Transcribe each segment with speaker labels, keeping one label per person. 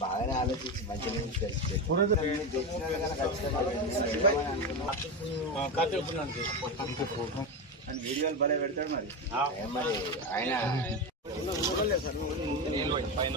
Speaker 1: బాగానే ఆలోచించి మంచిగా
Speaker 2: వీడియోలు భలే పెడతాడు మరి
Speaker 1: మరి ఆయన
Speaker 3: పైన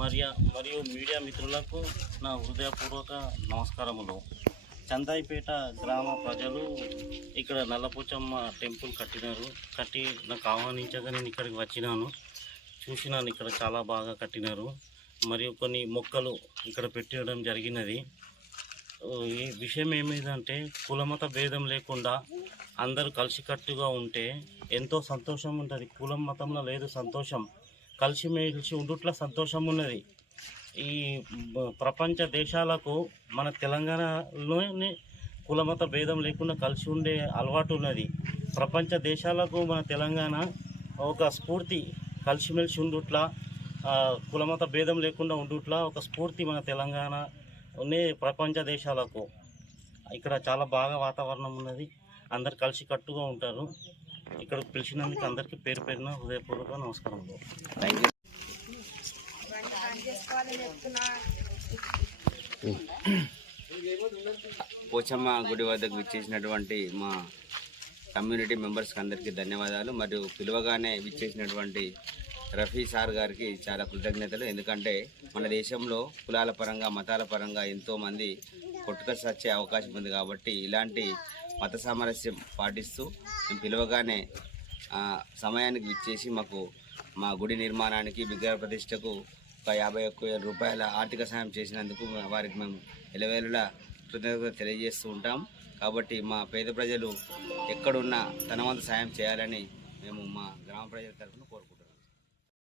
Speaker 3: మరియు మరియు మీడియా మిత్రులకు నా హృదయపూర్వక నమస్కారములు. చందాయిపేట గ్రామ ప్రజలు ఇక్కడ నల్లపోచమ్మ టెంపుల్ కట్టినారు. కట్టి నాకు ఆహ్వానించగా నేను ఇక్కడికి వచ్చినాను. చూసినాను ఇక్కడ చాలా బాగా కట్టినారు. మరియు కొన్ని మొక్కలు ఇక్కడ పెట్టడం జరిగినది. ఈ విషయం ఏమిటంటే కులమత భేదం లేకుండా అందరూ కలిసికట్టుగా ఉంటే ఎంతో సంతోషం ఉంటుంది. కులం మతంలో లేదు సంతోషం. కలిసిమెలిసి ఉండుట్ల సంతోషం ఉన్నది ఈ ప్రపంచ దేశాలకు మన తెలంగాణలోనే కులమత భేదం లేకుండా కలిసి ఉండే అలవాటు ఉన్నది ప్రపంచ దేశాలకు మన తెలంగాణ ఒక స్ఫూర్తి కలిసిమెలిసి ఉండుట్లా కులమత భేదం లేకుండా ఉండుట్లా ఒక స్ఫూర్తి మన తెలంగాణ ఉండే ప్రపంచ దేశాలకు. ఇక్కడ చాలా బాగా వాతావరణం ఉన్నది అందరు కలిసి కట్టుగా ఉంటారు. ఇక్కడ పిలిచినందుకు అందరికీ పేరు పేరున హృదయపూర్వక నమస్కారం
Speaker 4: పోచమ్మ గుడి వద్దకు విచ్చేసినటువంటి మా కమ్యూనిటీ మెంబర్స్కి అందరికీ ధన్యవాదాలు. మరియు పిలువగానే విచ్చేసినటువంటి రఫీ సార్ గారికి చాలా కృతజ్ఞతలు. ఎందుకంటే మన దేశంలో కులాల పరంగా మతాల పరంగా ఎంతోమంది కొట్టుక సచ్చే అవకాశం ఉంది కాబట్టి ఇలాంటి మత సామరస్యం పాటిస్తూ మేము పిలవగానే సమయానికి విచ్చేసి మాకు మా గుడి నిర్మాణానికి విగ్రహ ప్రతిష్టకు ఒక యాభై ఒక్క వేల రూపాయల ఆర్థిక సాయం చేసినందుకు వారికి మేము ఎలవేలులా కృతజ్ఞత తెలియజేస్తూ ఉంటాం. కాబట్టి మా పేద ప్రజలు ఎక్కడున్నా తన వంతు సాయం చేయాలని మేము మా గ్రామ ప్రజల తరఫున కోరుకుంటున్నాం.